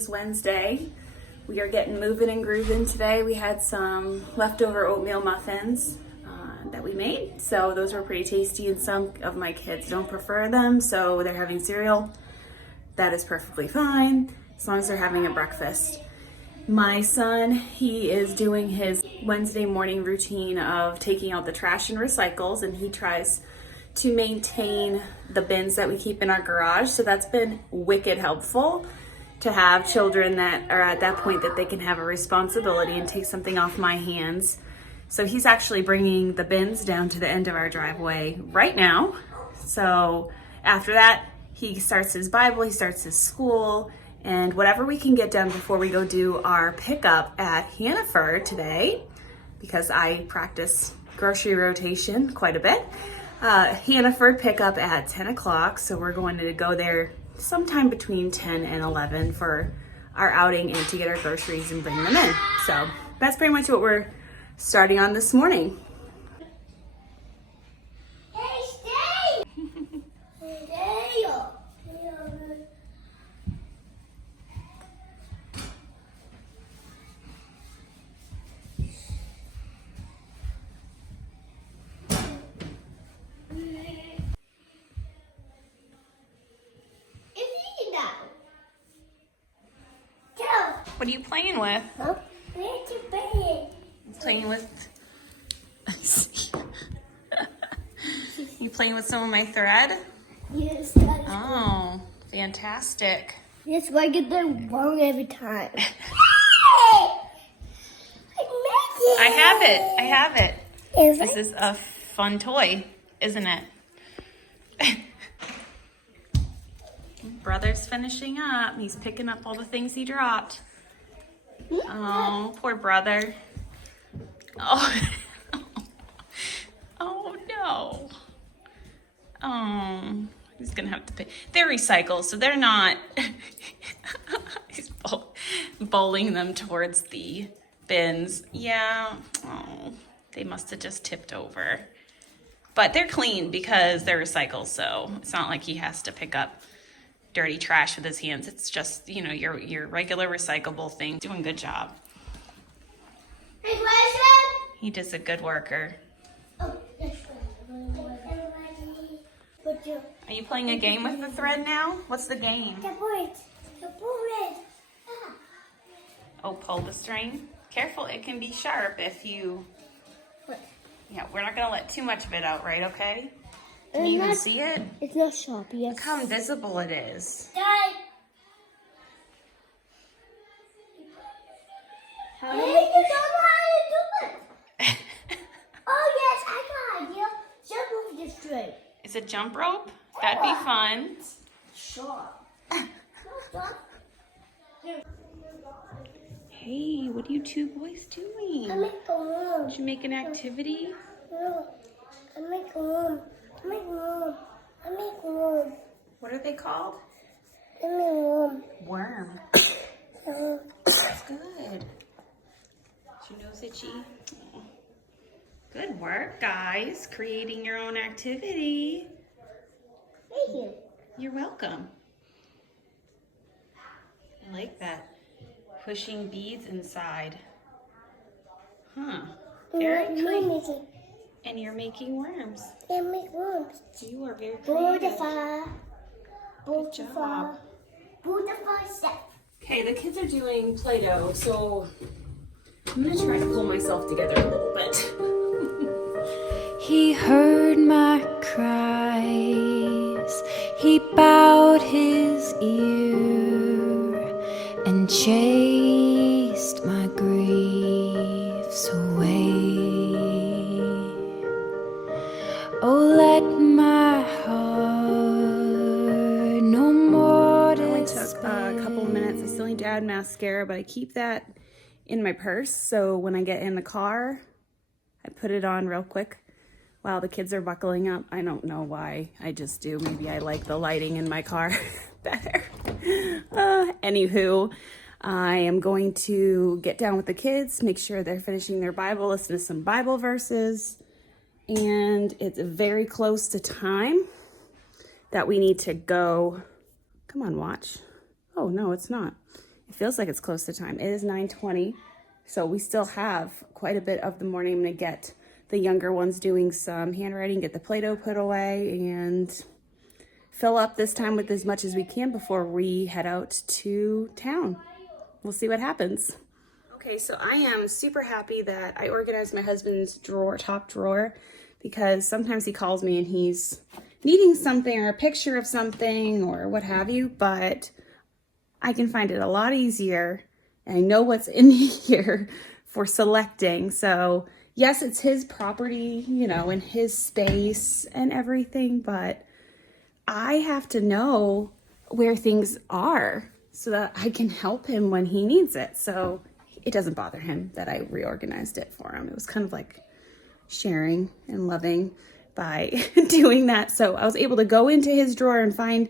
is Wednesday. We are getting moving and grooving today. We had some leftover oatmeal muffins that we made. So those were pretty tasty, and some of my kids don't prefer them, so they're having cereal. That is perfectly fine, as long as they're having a breakfast. My son, he is doing his Wednesday morning routine of taking out the trash and recycles, and he tries to maintain the bins that we keep in our garage. So that's been wicked helpful to have children that are at that point that they can have a responsibility and take something off my hands. So he's actually bringing the bins down to the end of our driveway right now. So after that, he starts his Bible, he starts his school, and whatever we can get done before we go do our pickup at Hannaford today, because I practice grocery rotation quite a bit. Hannaford pickup at 10 o'clock, so we're going to go there sometime between 10 and 11 for our outing and to get our groceries and bring them in. So that's pretty much what we're starting on this morning. Hey, stay! Stay! What are you playing with? Huh? Where's your bed? Playing with... You playing with some of my thread? Yes, that's Oh, fantastic. That's why I get them wrong every time. I have it. Is This it? is a fun toy, isn't it? Brother's finishing up. He's picking up all the things he dropped. Oh, poor brother. Oh, oh no. Oh, he's gonna have to pay. They're recycled, so they're not. He's bowling them towards the bins. Yeah. Oh, they must have just tipped over. But they're clean because they're recycled, so it's not like he has to pick up dirty trash with his hands. It's just, you know, your regular recyclable thing. Doing a good job. Hey, question? He does a good worker. Oh, that's right. Are you playing a game with the thread now? What's the game? The bullet. Ah. Oh, pull the string. Careful, it can be sharp if you... What? Yeah, we're not gonna let too much of it out, right? Okay? Can you even see it? It's not sharp, yes. Look how invisible it is. Dad! How do you don't know how to do it? Oh, yes, I got an idea. Jump over the string. Is it jump rope? That'd be fun. Sharp. Hey, what are you two boys doing? I make a room. Did you make an activity? No, I make a room. I make a room. I make a room. What are they called? I make a room. Worm. That's good. Is your nose itchy? Oh. Good work, guys. Creating your own activity. Thank you. You're welcome. I like that. Pushing beads inside. Huh. Very creative. And you're making worms. I make rooms. You are very creative. Beautiful. Good job. Beautiful stuff. Okay, the kids are doing Play-Doh, so I'm gonna try to pull myself together a little bit. He heard my cries, he bowed his ear and chased my griefs away. Oh, let my heart no more It only took despair. a couple of minutes. I still need to add mascara, but I keep that in my purse, so when I get in the car, I put it on real quick while the kids are buckling up. I don't know why, I just do. Maybe I like the lighting in my car better. Anywho, I am going to get down with the kids, make sure they're finishing their Bible, listen to some Bible verses, and it's very close to time that we need to go. Come on, watch. Oh, no, it's not. It feels like it's close to time. It is 9:20, so we still have quite a bit of the morning. I'm gonna get the younger ones doing some handwriting, get the Play-Doh put away, and fill up this time with as much as we can before we head out to town. We'll see what happens. Okay, so I am super happy that I organized my husband's drawer, top drawer, because sometimes he calls me and he's needing something or a picture of something or what have you, but I can find it a lot easier and I know what's in here for selecting. So yes, it's his property, you know, and his space and everything, but I have to know where things are so that I can help him when he needs it. So it doesn't bother him that I reorganized it for him. It was kind of like sharing and loving by doing that. So I was able to go into his drawer and find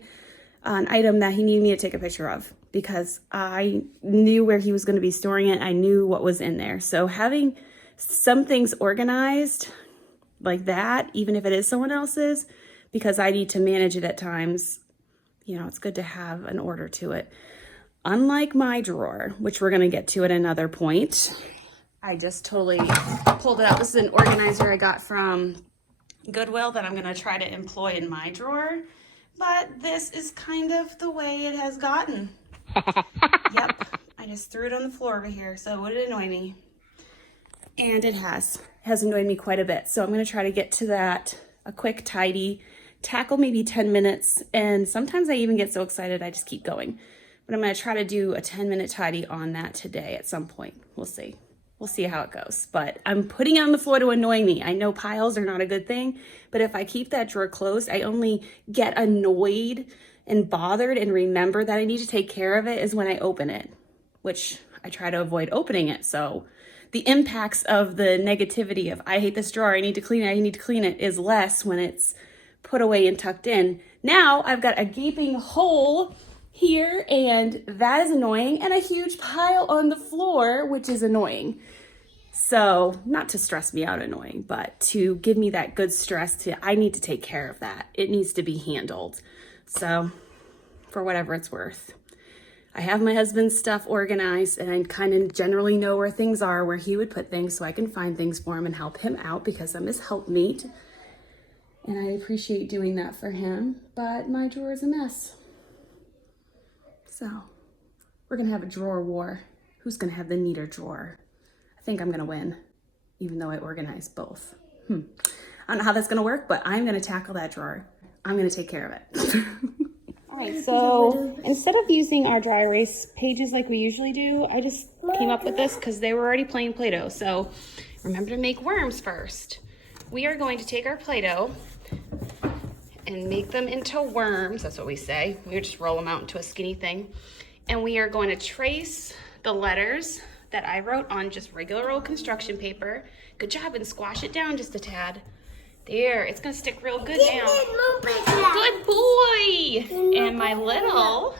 an item that he needed me to take a picture of because I knew where he was going to be storing it. I knew what was in there. So having some things organized like that, even if it is someone else's, because I need to manage it at times, you know, it's good to have an order to it. Unlike my drawer, which we're going to get to at another point, I just totally pulled it out. This is an organizer I got from Goodwill that I'm going to try to employ in my drawer, but this is kind of the way it has gotten. Yep, I just threw it on the floor over here, so it would annoy me. And it has annoyed me quite a bit. So I'm going to try to get to that, a quick tidy, tackle maybe 10 minutes. And sometimes I even get so excited, I just keep going. But I'm going to try to do a 10-minute tidy on that today at some point. We'll see. We'll see how it goes. But I'm putting it on the floor to annoy me. I know piles are not a good thing, but if I keep that drawer closed, I only get annoyed and bothered and remember that I need to take care of it is when I open it, which I try to avoid opening it. So the impacts of the negativity of I hate this drawer, I need to clean it, I need to clean it is less when it's put away and tucked in. Now I've got a gaping hole here and that is annoying, and a huge pile on the floor, which is annoying. So not to stress me out annoying, but to give me that good stress to, I need to take care of that. It needs to be handled. So for whatever it's worth. I have my husband's stuff organized and I kind of generally know where things are, where he would put things so I can find things for him and help him out because I'm his helpmeet. And I appreciate doing that for him, but my drawer is a mess. So we're gonna have a drawer war. Who's gonna have the neater drawer? I think I'm gonna win, even though I organized both. I don't know how that's gonna work, but I'm gonna tackle that drawer. I'm gonna take care of it. All right, so instead of using our dry erase pages like we usually do, I just came up with this because they were already playing Play-Doh. So remember to make worms first. We are going to take our Play-Doh and make them into worms. That's what we say. We just roll them out into a skinny thing. And we are going to trace the letters that I wrote on just regular old construction paper. Good job, and squash it down just a tad. There, it's gonna stick real good now. Good boy! And my little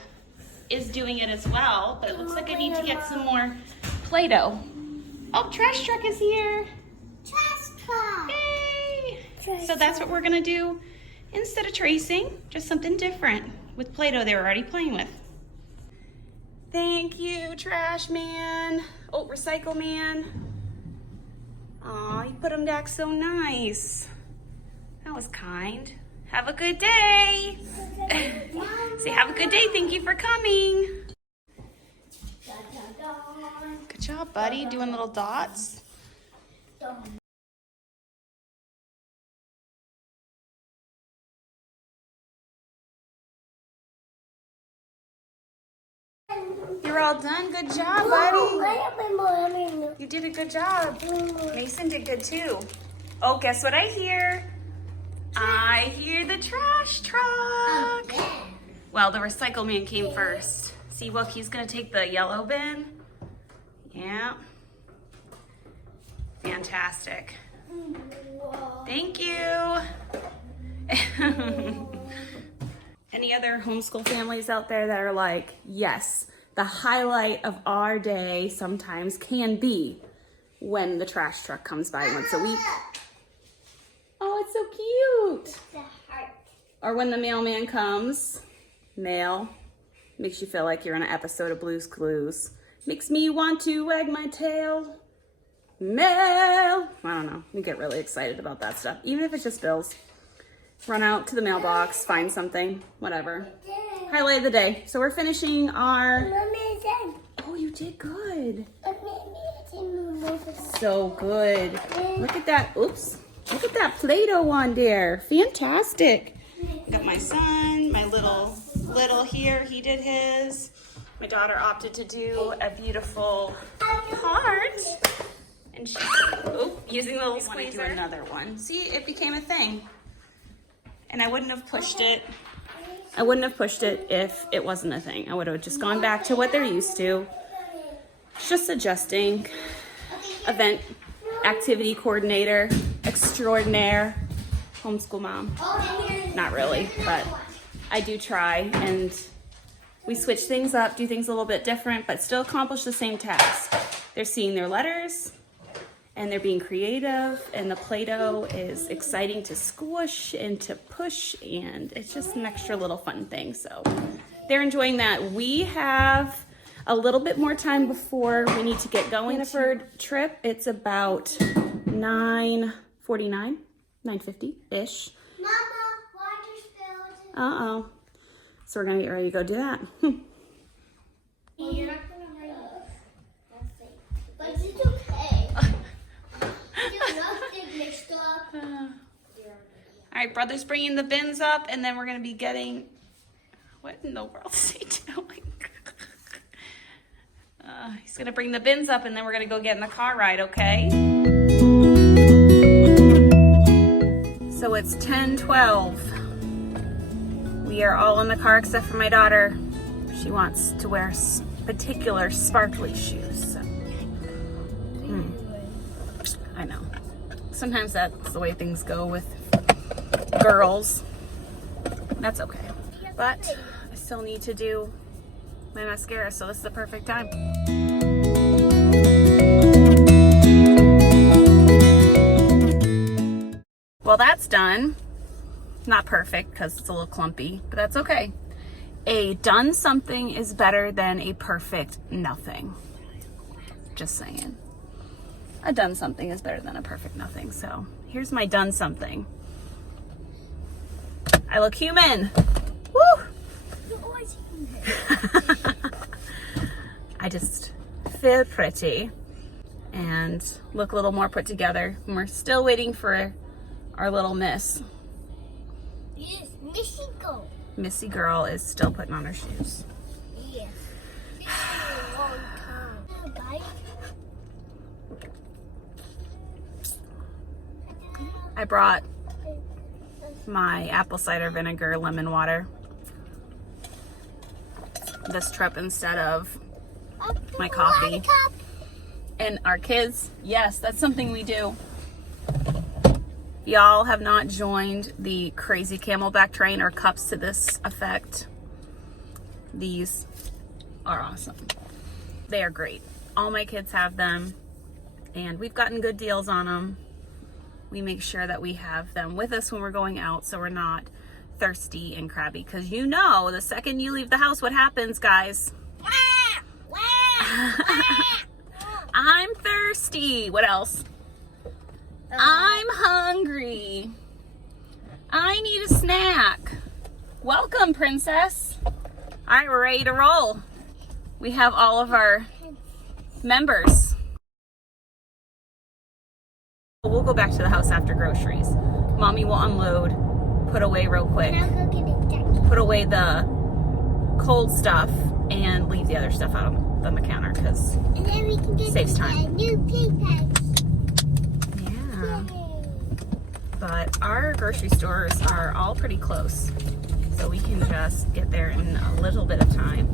is doing it as well, but it looks like I need to get some more Play-Doh. Oh, trash truck is here. Trash truck. Yay! So that's what we're gonna do instead of tracing, just something different with Play-Doh they were already playing with. Thank you, trash man. Oh, recycle man. Aw, you put them back so nice. That was kind. Have a good day. Say have a good day. Thank you for coming. Good job, buddy. Doing little dots. You're all done. Good job, buddy. You did a good job. Mason did good too. Oh, guess what I hear? I hear the trash truck. Well, the recycle man came first. See, look, he's gonna take the yellow bin. Yeah. Fantastic. Thank you. Any other homeschool families out there that are like, yes, the highlight of our day sometimes can be when the trash truck comes by once a week. Oh, it's so cute. Or when the mailman comes. Mailman. Makes you feel like you're in an episode of Blue's Clues. Makes me want to wag my tail. Mail. I don't know. You get really excited about that stuff. Even if it's just bills. Run out to the mailbox, find something, whatever. Highlight of the day. So we're finishing our... Oh, you did good. So good. Look at that. Oops. Look at that Play-Doh on there. Fantastic. Got my son, my little here. He did his. My daughter opted to do a beautiful heart. And she's using the little squeezer. Do another one. See, it became a thing. And I wouldn't have pushed it. I wouldn't have pushed it if it wasn't a thing. I would have just gone back to what they're used to. It's just adjusting. Event activity coordinator extraordinaire, homeschool mom. Not really, but I do try, and we switch things up, do things a little bit different, but still accomplish the same task. They're seeing their letters and they're being creative, and the Play-Doh is exciting to squish and to push, and it's just an extra little fun thing. So they're enjoying that. We have a little bit more time before we need to get going for trip. It's about 9:49, 9:50-ish. Mama, water spilled. Uh-oh. So we're gonna get ready to go do that. You're not gonna bring it. But it's okay. You're nothing mixed up. All right, brother's bringing the bins up, and then we're gonna be getting, what in the world is he doing? He's gonna bring the bins up, and then we're gonna go get in the car ride, okay? So it's 10:12. We are all in the car except for my daughter. She wants to wear particular sparkly shoes. So. I know. Sometimes that's the way things go with girls. That's okay. But I still need to do my mascara, so this is the perfect time. Well, that's done. Not perfect because it's a little clumpy, but that's okay. A done something is better than a perfect nothing. Just saying. A done something is better than a perfect nothing. So here's my done something. I look human. Woo! You're always human. I just feel pretty and look a little more put together. And we're still waiting for our little miss. Yes, Missy go. Missy girl is still putting on her shoes. Yeah. It's been a long time. I brought my apple cider vinegar lemon water this trip instead of my coffee. And our kids, yes, that's something we do. Y'all have not joined the crazy Camelbak train or cups to this effect. These are awesome. They are great. All my kids have them, and we've gotten good deals on them. We make sure that we have them with us when we're going out so we're not thirsty and crabby, because you know the second you leave the house, what happens, guys? I'm thirsty. What else? I'm hungry. I need a snack. Welcome, princess. All right, we're ready to roll. We have all of our members. We'll go back to the house after groceries. Mommy will unload, put away real quick, put away the cold stuff, and leave the other stuff out on the counter because it saves time. New playpads. Yeah. But our grocery stores are all pretty close, so we can just get there in a little bit of time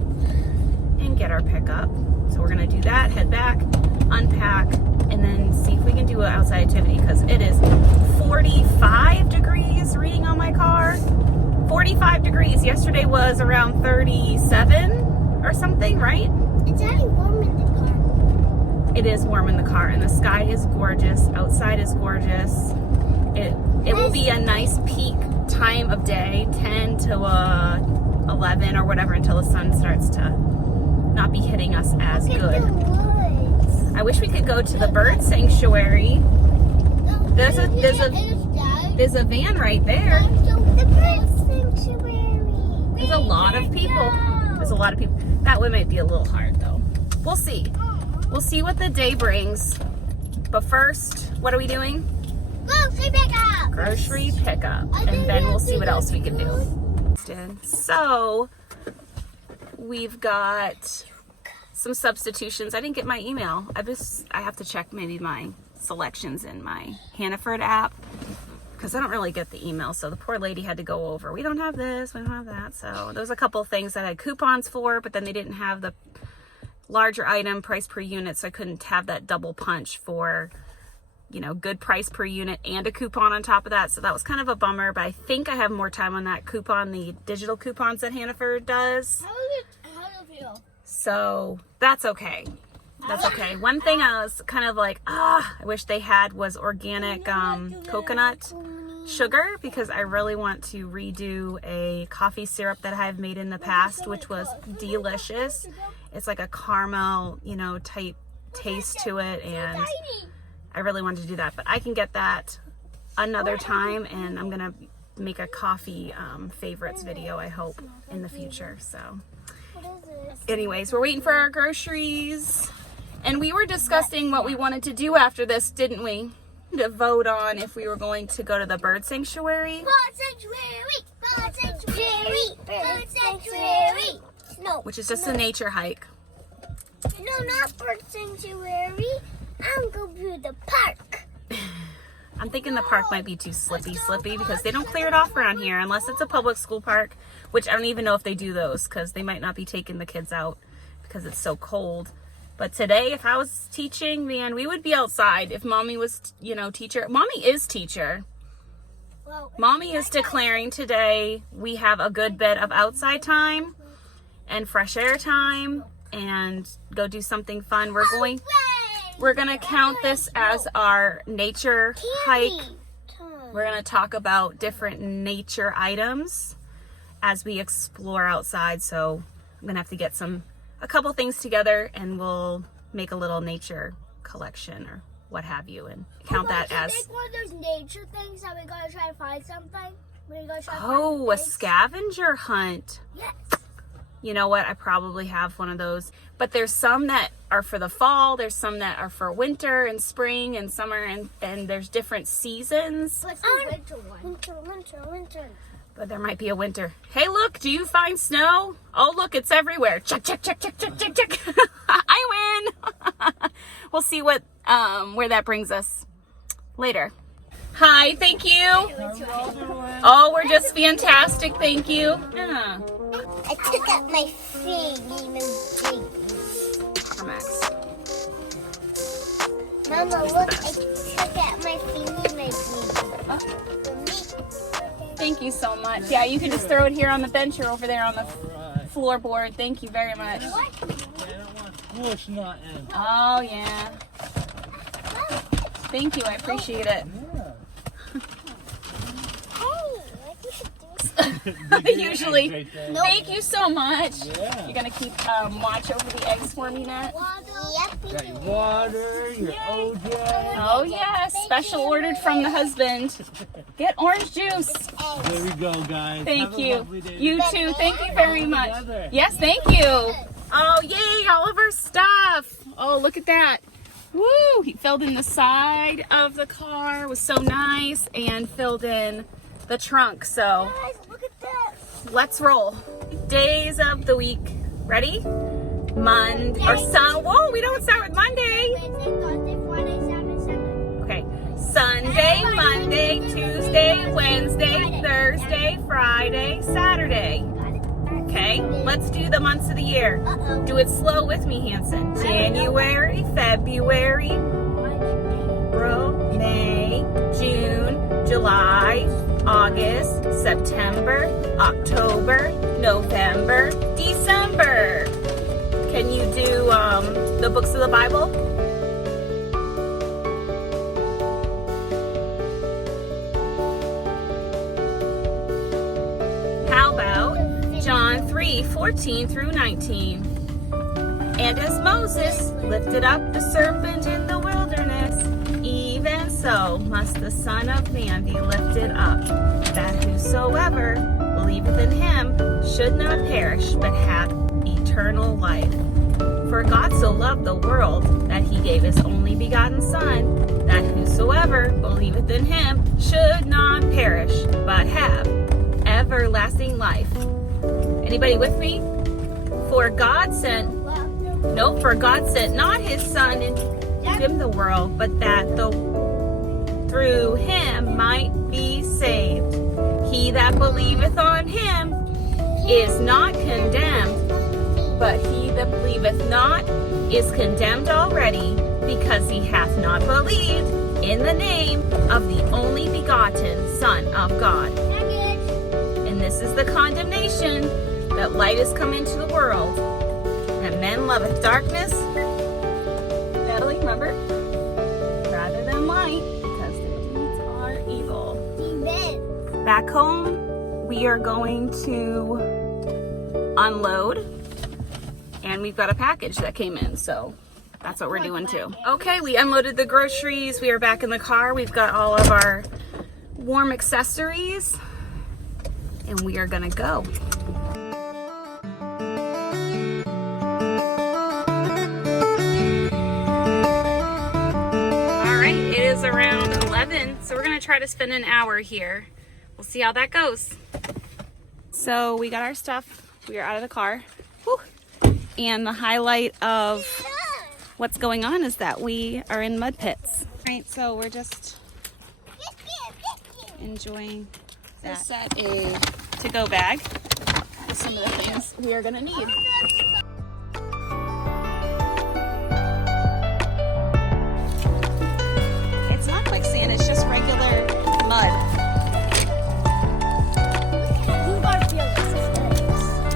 and get our pickup. So we're gonna do that, head back, unpack, and then see if we can do an outside activity because it is 45 degrees reading on my car. 45 degrees. Yesterday was around 37 or something, right? It's already warm in the car. It is warm in the car, and the sky is gorgeous. Outside is gorgeous. It will be a nice peak time of day, 10 to 11 or whatever, until the sun starts to not be hitting us as good. I wish we could go to the bird sanctuary. There's a van right there. The bird sanctuary. There's a lot of people. There's a lot of people. That one might be a little hard though. We'll see. We'll see what the day brings. But first, what are we doing? Grocery pickup. Grocery pickup. And then we'll see what else we can do. So, we've got some substitutions. I didn't get my email. I have to check maybe my selections in my Hannaford app, because I don't really get the email. So the poor lady had to go over, we don't have this, we don't have that. So there was a couple things that I had coupons for, but then they didn't have the larger item price per unit, so I couldn't have that double punch for, you know, good price per unit and a coupon on top of that. So that was kind of a bummer, but I think I have more time on that coupon, the digital coupons that Hannaford does. How do you feel? So that's okay. That's okay. One thing I was kind of like, I wish they had was organic coconut sugar, because I really want to redo a coffee syrup that I've made in the past, which was delicious. It's like a caramel, you know, type taste to it, and I really wanted to do that, but I can get that another time, and I'm gonna make a coffee favorites video, I hope, in the future. So anyways, we're waiting for our groceries. And we were discussing what we wanted to do after this, didn't we? To vote on if we were going to go to the bird sanctuary. Bird sanctuary! Bird sanctuary! Bird sanctuary! No. Which is just a nature hike. No, not bird sanctuary. I'm going to the park. I'm thinking the park might be too slippy because they don't clear it off around here unless it's a public school park, which I don't even know if they do those, because they might not be taking the kids out because it's so cold. But today, if I was teaching, man, we would be outside. If mommy was, you know, teacher. Mommy is teacher. Mommy is declaring today we have a good bit of outside time and fresh air time and go do something fun. We're going to count this as our nature hike. We're going to talk about different nature items as we explore outside. So I'm going to have to get a couple things together, and we'll make a little nature collection or what have you, and count that as. Make one of those nature things that we gotta try to find something. A scavenger hunt. Yes. You know what? I probably have one of those. But there's some that are for the fall. There's some that are for winter and spring and summer, and there's different seasons. What's the winter one? Winter. But there might be a winter. Hey, look, do you find snow? Oh, look, it's everywhere. Check, check, check, check, check, check, check. I win. We'll see what where that brings us later. Hi, thank you. Oh, we're just fantastic, thank you. Yeah. I took out my thing, Max. Mama, look, I took out my finger. Thank you so much. Yeah, you can just throw it here on the bench or over there on the floorboard. Thank you very much. Oh, yeah. Thank you. I appreciate it. Usually. Thank you so much. You're going to keep watch over the eggs for me, Nat? Got your water, your OJ. Oh, yes. Special ordered from the husband. Get orange juice. There we go, guys. Thank Have a you. lovely day. You too. Thank you very much. Together. Yes, thank you. Oh, yay. All of our stuff. Oh, look at that. Woo. He filled in the side of the car. It was so nice. And filled in the trunk. So Guys, look at this. let's roll. Days of the week. Ready? Monday or Sun. Whoa, we don't start with Monday. Wednesday, Thursday, Friday, Saturday, Sunday. Okay. Sunday, Monday, Tuesday, Wednesday, Thursday, Friday, Saturday. Okay, let's do the months of the year. Do it slow with me, Hanson. January, February, May, June, July, August, September, October, November, December. Can you do the books of the Bible? 3:14 through 19. And as Moses lifted up the serpent in the wilderness, even so must the Son of Man be lifted up, that whosoever believeth in him should not perish, but have eternal life. For God so loved the world that he gave his only begotten Son, that whosoever believeth in him should not perish, but have everlasting life. Anybody with me? For God sent not his Son into the world, but that through him might be saved. He that believeth on him is not condemned, but he that believeth not is condemned already, because he hath not believed in the name of the only begotten Son of God. And this is the condemnation, that light is come into the world, and men loveth darkness, Natalie, remember? Rather than light, because their deeds are evil. Amen. Back home, we are going to unload, and we've got a package that came in, so that's what we're doing too. Okay, we unloaded the groceries. We are back in the car. We've got all of our warm accessories, and we are gonna go. It is around 11, so we're gonna try to spend an hour here. We'll see how that goes. So we got our stuff. We are out of the car. Whew. And the highlight of what's going on is that we are in mud pits. Right, so we're just enjoying that. Set a to-go bag with some of the things we are gonna need. Quicksand, it's just regular mud.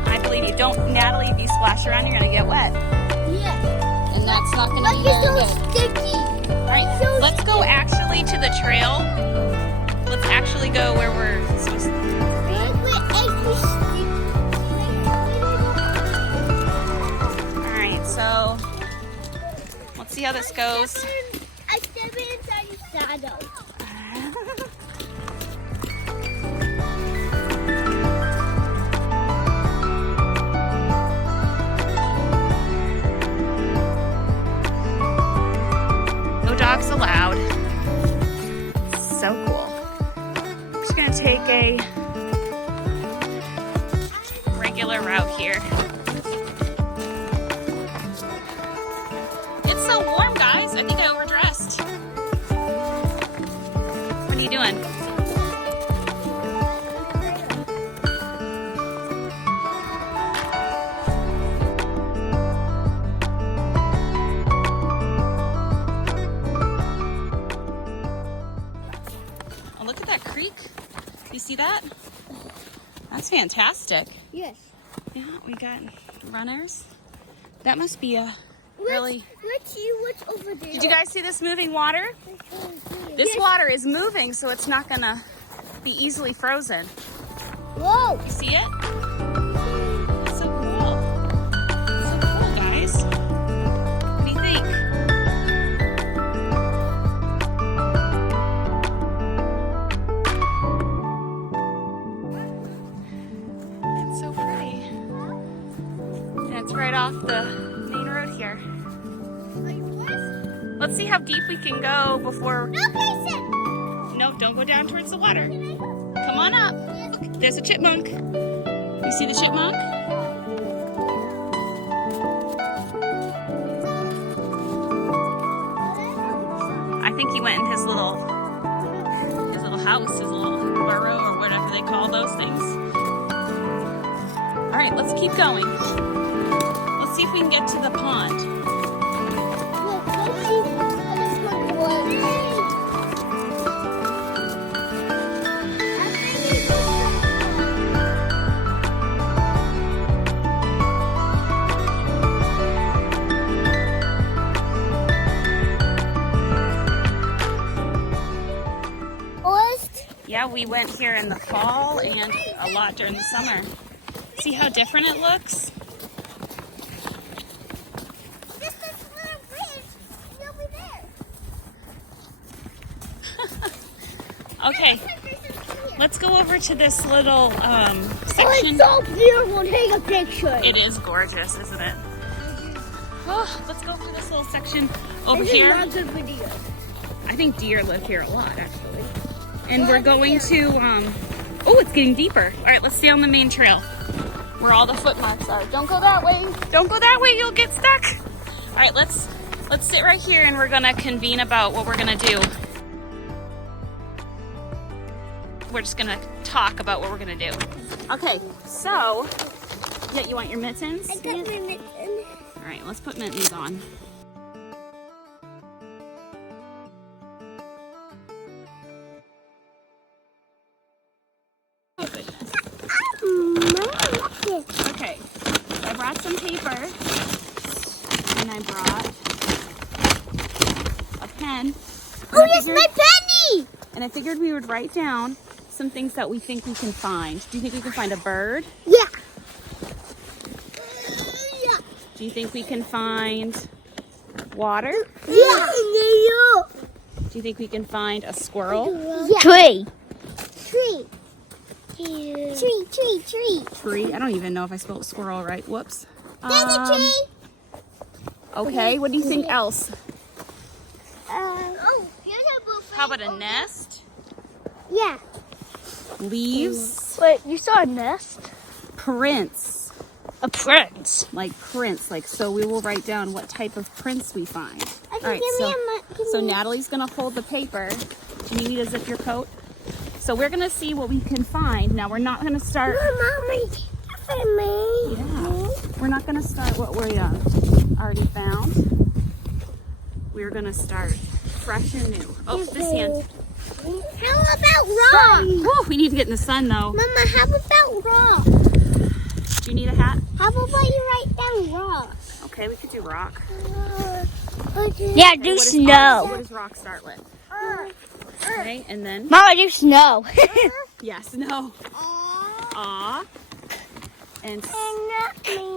I believe you. Don't, Natalie, if you splash around, you're gonna get wet. Yeah. And that's not gonna be very good. Sticky. Alright, let's go actually to the trail. Let's actually go where we're supposed to be. Alright, so let's see how this goes. I step inside the shadow. No dogs allowed. So cool. I'm just gonna take a regular route here. It's so warm, guys. I think I overdressed. What are you doing? Oh, look at that creek. You see that? That's fantastic. Yes. Yeah, we got runners. That must be a really... Let's see what's over there. Did you guys see this moving water? This water is moving, so it's not gonna be easily frozen. Whoa! You see it? So cool. So cool, guys. What do you think? It's so pretty. And it's right off the main road here. Let's see how deep we can go before... No, don't go down towards the water. Come on up. Look, there's a chipmunk. You see the chipmunk? I think he went in his little house, his little burrow, or whatever they call those things. All right, let's keep going. Let's see if we can get to the pond. Forest? Yeah, we went here in the fall and a lot during the summer. See how different it looks? Just this little bridge, and you'll be there. Okay, let's go over to this little section. Oh, it's so beautiful. Take a picture. It is gorgeous, isn't it? Oh, let's go to this little section over This here. is not good for deer. I think deer live here a lot, actually. And we're going to, oh, it's getting deeper. All right, let's stay on the main trail where all the footmarks are. Don't go that way. Don't go that way, you'll get stuck. All right, let's sit right here and we're gonna convene about what we're gonna do. We're just gonna talk about what we're gonna do. Okay, so, yeah, you want your mittens? I got my mittens. All right, let's put mittens on. Oh, goodness. Okay, so I brought some paper, and I brought a pen. Oh, yes, my penny! And I figured we would write down some things that we think we can find. Do you think we can find a bird? Yeah. Yeah. Do you think we can find water? Yeah. Do you think we can find a squirrel? Yeah. Tree. Tree. Tree. Tree? I don't even know if I spelled squirrel right. Whoops. There's a tree. Okay, what do you think else? Oh, here's a buffet. How about a nest? Yeah. Leaves? Wait, you saw a nest? Prints. A prince. Like prints. Like, so we will write down what type of prints we find. All right, so Natalie's gonna hold the paper. Do you need me to zip your coat? So we're gonna see what we can find. Now we're not gonna start. Yeah. We're not gonna start what we already found. We're gonna start fresh and new. Oh, this hand. How about rock? Whew, we need to get in the sun though. Mama, how about rock? Do you need a hat? How about you write down rock? Okay, we could do rock. Yeah, do snow. What does rock start with? Okay, and then? Mama, do snow. Yes, no. Aw. And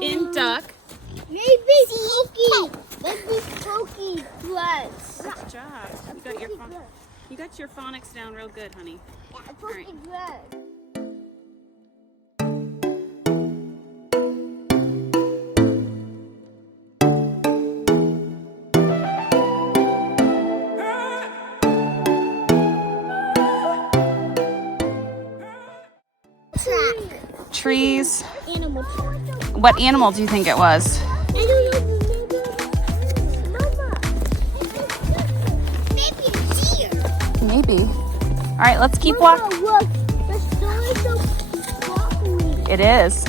in duck. Maybe Pokey. Maybe Pokey dress. Good job. You got your phonics down real good, honey. Yeah, Pokey dress. Trees. Animal. What animal do you think it was? I don't know. Mama. Maybe a deer. Maybe. All right, let's keep walking. Look, the store is so walking. It is.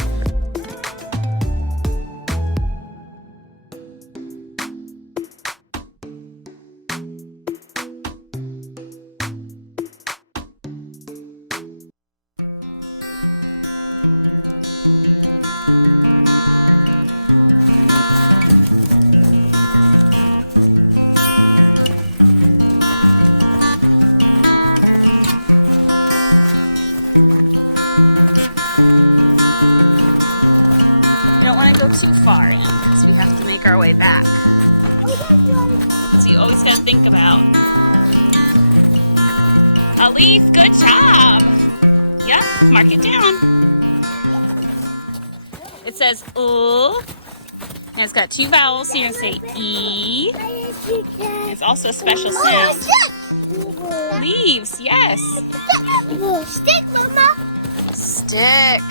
We don't want to go too far in because we have to make our way back. So you always got to think about. A leaf, good job. Yep, mark it down. It says and it's got two vowels, so you're going to say E. It's also a special sound. Leaves, yes. Stick, Mama. Stick.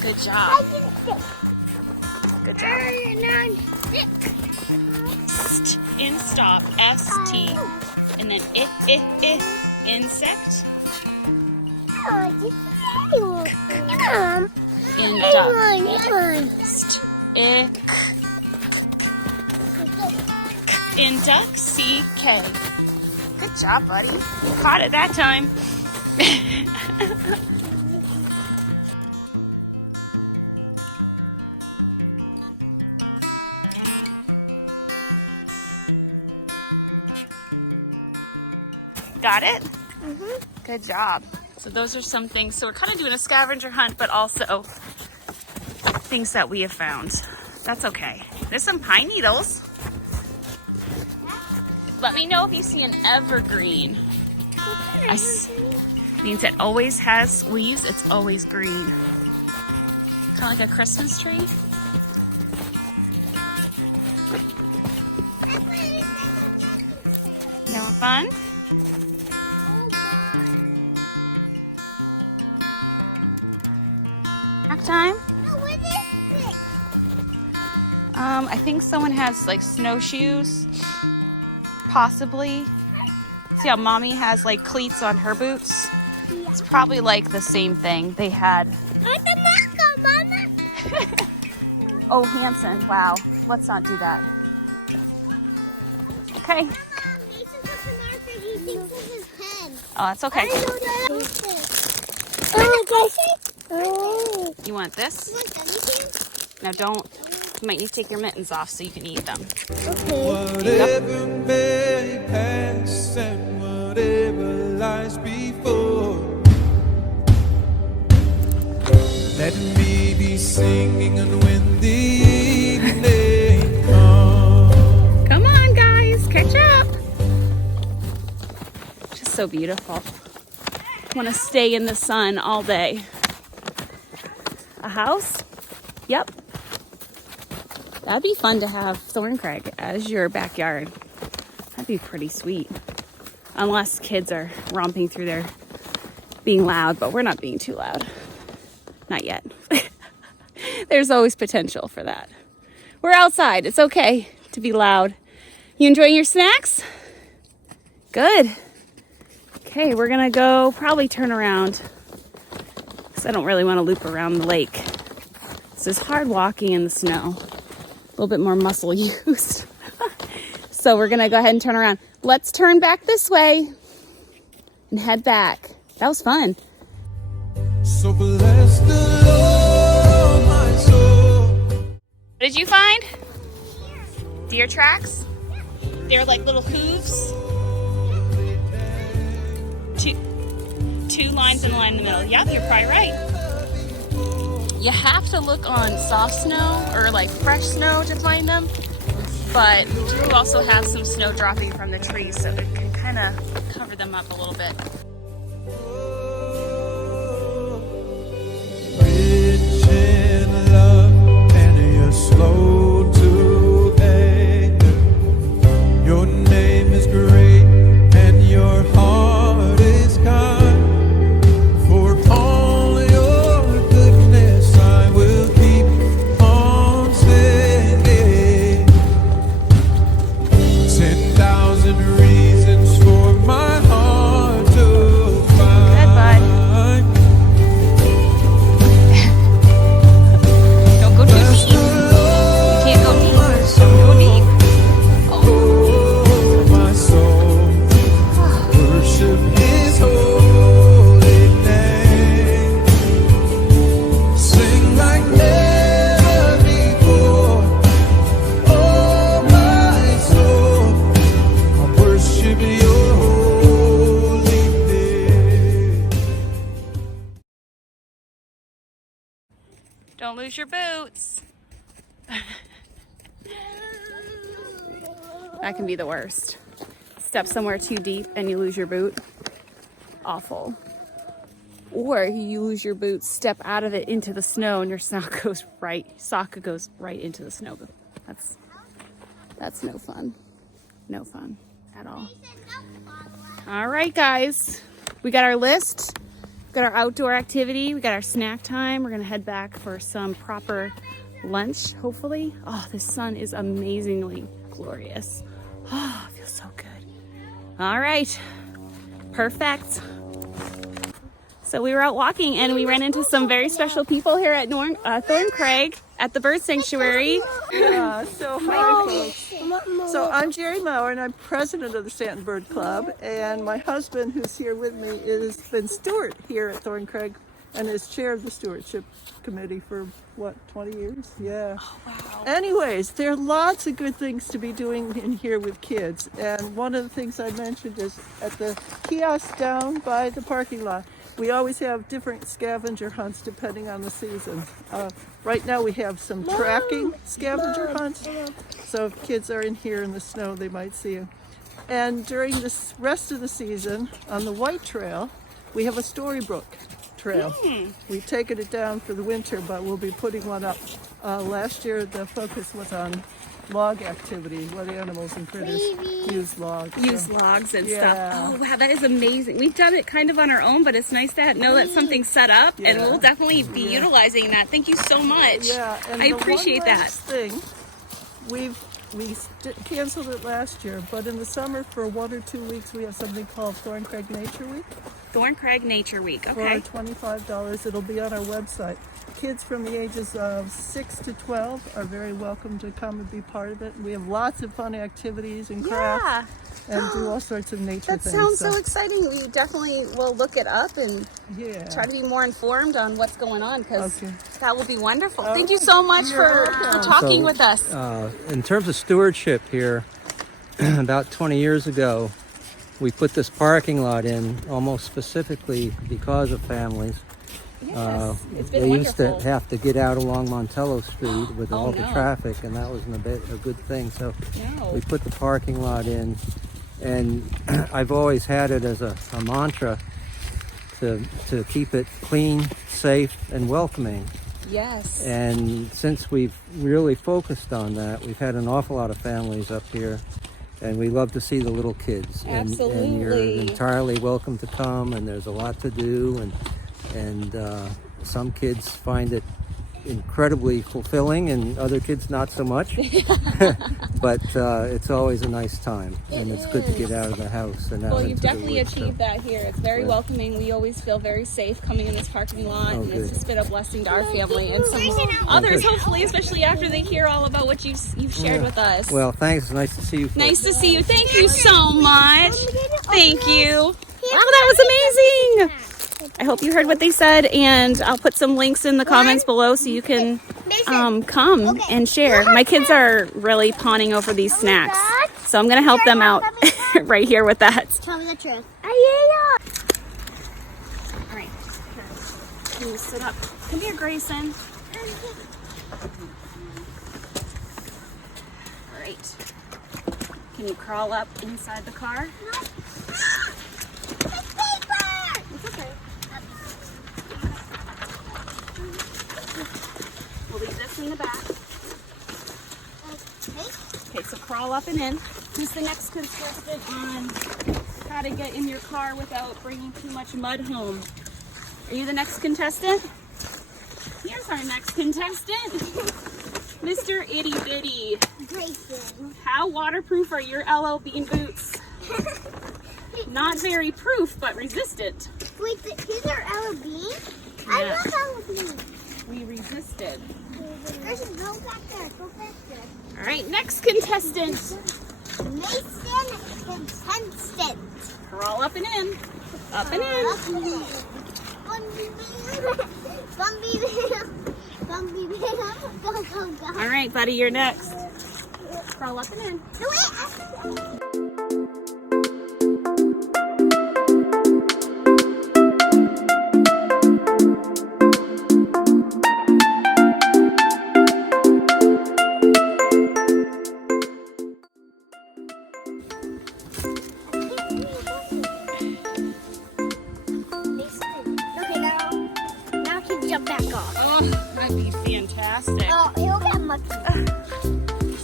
Good job. Good job. In stop, S-T, and then insect. In duck. Stick. In duck, C-K. Good job, buddy. Caught it that time. Got it? Mm-hmm. Good job. So those are some things. So we're kind of doing a scavenger hunt, but also things that we have found. That's okay. There's some pine needles. Let me know if you see an evergreen. Means it always has leaves. It's always green. Kind of like a Christmas tree. You having fun? Snack time? I think someone has like snowshoes, possibly. See how mommy has like cleats on her boots? Yeah. It's probably like the same thing they had. Oh, Hanson, wow. Let's not do that. Okay. Oh, that's okay. You want this? Now don't. You might need to take your mittens off so you can eat them. Okay. Whatever may pass and whatever lies before, let me be singing, and when the evening comes. Come on, guys, catch up. Just so beautiful. Want to stay in the sun all day. A house? Yep. That'd be fun to have Thorncraig as your backyard. That'd be pretty sweet. Unless kids are romping through there being loud, but we're not being too loud. Not yet. There's always potential for that. We're outside. It's okay to be loud. You enjoying your snacks? Good. Okay, we're gonna go probably turn around because I don't really want to loop around the lake. This is hard walking in the snow. A little bit more muscle used. So we're gonna go ahead and turn around. Let's turn back this way and head back. That was fun. So bless the Lord, my soul. What did you find? Deer tracks? They're like little hooves. Two lines and a line in the middle. Yep, you're probably right. You have to look on soft snow or like fresh snow to find them, but we do also have some snow dropping from the trees, so it can kind of cover them up a little bit. Rich in love and you're slow to anger. Your name is great and your heart is kind. For all your goodness I will keep on singing. 10,000 reasons for my heart to find. Good, bud. Don't go too deep. You can't go deep. Don't go deep. Oh, my soul, worship His holy name. Sing like never before. Oh, my soul, I worship Your holy name. Don't lose your boots. That can be the worst. Step somewhere too deep and you lose your boot. Awful. Or you lose your boot, step out of it into the snow, and your sock goes right into the snow. That's no fun. No fun at all. All right, guys. We got our list. We got our outdoor activity. We got our snack time. We're gonna head back for some proper lunch, hopefully. Oh, the sun is amazingly glorious. Oh, it feels so good. All right. Perfect. So we were out walking and we ran into some very special people here at Thorncraig at the bird sanctuary. Yeah, so hi folks. So I'm Jerry Maurer and I'm president of the Stanton Bird Club, and my husband, who's here with me, is been steward here at Thorncraig and is chair of the stewardship committee for what, 20 years? Yeah. Oh, wow. Anyways, there are lots of good things to be doing in here with kids, and one of the things I mentioned is at the kiosk down by the parking lot. We always have different scavenger hunts depending on the season. Right now we have some tracking scavenger hunts. So if kids are in here in the snow, they might see them. And during the rest of the season, on the White Trail, we have a Storybook trail. We've taken it down for the winter, but we'll be putting one up. Last year, the focus was on log activity, what animals and critters use logs. Use logs and Yeah. stuff. Oh wow, that is amazing. We've done it kind of on our own, but it's nice to know that something's set up, and Yeah. we'll definitely be utilizing that. Thank you so much. Yeah, and I the appreciate one that. last thing, we canceled it last year, but in the summer for 1 or 2 weeks we have something called Thorn Crag Nature Week. Thorn Crag Nature Week. For Okay. $25. It'll be on our website. Kids from the ages of 6 to 12 are very welcome to come and be part of it. We have lots of fun activities and crafts and do all sorts of nature That things. sounds so exciting. We definitely will look it up and Yeah. try to be more informed on what's going on, because Okay. that will be wonderful. Thank you so much for talking So, with us. In terms of stewardship here, about 20 years ago, we put this parking lot in almost specifically because of families. Yes, it's been They wonderful. used to have to get out along Montello Street with all the no. traffic, and that wasn't a good thing. So No. we put the parking lot in, and I've always had it as a mantra to keep it clean, safe, and welcoming. Yes. And since we've really focused on that, we've had an awful lot of families up here, and we love to see the little kids. And you're Absolutely. entirely welcome to come, and there's a lot to do, and some kids find it incredibly fulfilling, and other kids not so much. But it's always a nice time, and it's good to get out of the house and out Well, into you've the definitely woods, achieved that here. It's very welcoming. We always feel very safe coming in this parking lot, and it's good. just been a blessing to our family and some others, hopefully, especially after they hear all about what you've shared with us. Well, thanks. It's nice to see you folks. Nice to see you. Thank you so much. Thank you. Wow, that was amazing. I hope you heard what they said, and I'll put some links in the comments below so you can come and share. My kids are really pawning over these snacks, so I'm going to help them out right here with that. Tell me the truth. All right. Can you sit up? Come here, Grayson. All right. Can you crawl up inside the car? It's okay. We'll leave this in the back. Okay, so crawl up and in. Who's the next contestant on how to get in your car without bringing too much mud home? Are you the next contestant? Here's our next contestant. Mr. Itty Bitty. Grayson. How waterproof are your LL Bean boots? Not very proof, but resistant. Wait, these are LB? I Yeah. love LB. We resisted. Grayson, go back there. Go back there. All right, next contestant. Mason contestant. Crawl up and in. Up and in. Bumby Bam. Bumby Bam. Go, go, go. All right, buddy, you're next. Crawl up and in. No, wait. Okay, now I can jump back off. Oh, that'd be fantastic. Oh, he'll get mucky.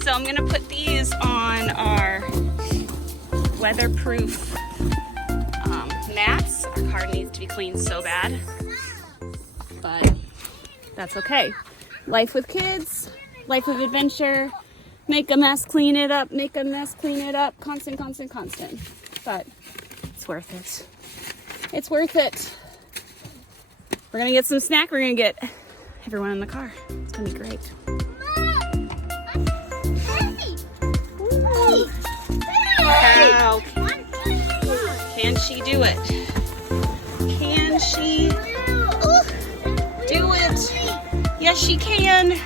So I'm gonna put these on our weatherproof mats. Our car needs to be cleaned so bad, but that's okay. Life with kids, life of adventure. Make a mess, clean it up. Make a mess, clean it up. Constant, constant, constant. But it's worth it. It's worth it. We're gonna get some snack. We're gonna get everyone in the car. It's gonna be great. How can she do it? Can she do it? Yes, she can.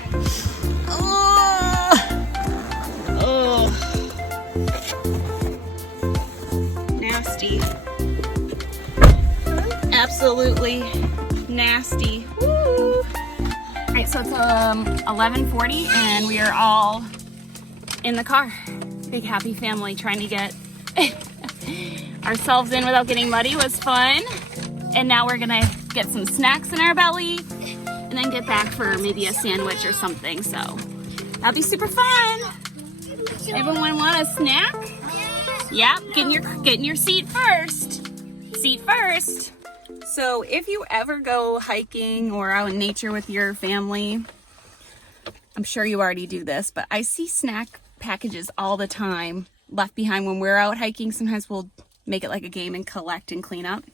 Oh, oh, nasty. Absolutely. absolutely nasty. Woo! All right, so it's 11:40 and we are all in the car. Big happy family trying to get ourselves in without getting muddy was fun. And now we're gonna get some snacks in our belly and then get back for maybe a sandwich or something. So that'll be super fun. Everyone want a snack? Yep, get in your seat first. Seat first. So if you ever go hiking or out in nature with your family, I'm sure you already do this, but I see snack packages all the time left behind when we're out hiking. Sometimes we'll make it like a game and collect and clean up.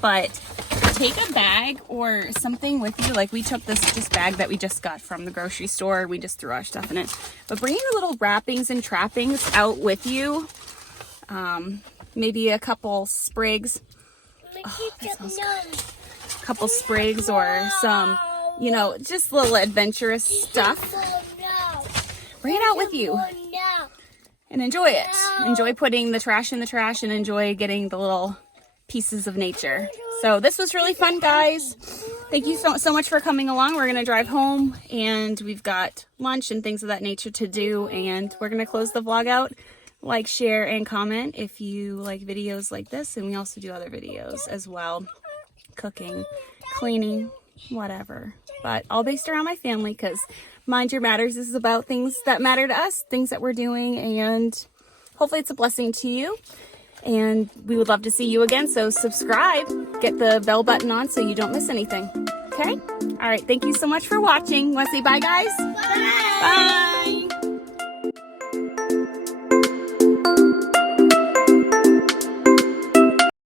But take a bag or something with you. Like we took this bag that we just got from the grocery store. We just threw our stuff in it. But bring your little wrappings and trappings out with you. Maybe a couple sprigs. Oh, that smells good. A couple sprigs or some, you know, just little adventurous stuff. Bring it out with you and enjoy it. Enjoy putting the trash in the trash and enjoy getting the little pieces of nature. So this was really fun, guys. Thank you so much for coming along. We're gonna drive home and we've got lunch and things of that nature to do, and we're gonna close the vlog out. Like, share, and comment if you like videos like this, and we also do other videos as well. Cooking, cleaning, whatever. But all based around my family, because Mind Your Matters is about things that matter to us, things that we're doing, and hopefully it's a blessing to you. And we would love to see you again, so subscribe. Get the bell button on so you don't miss anything. Okay? All right, thank you so much for watching. Want to say bye, guys? Bye! Bye!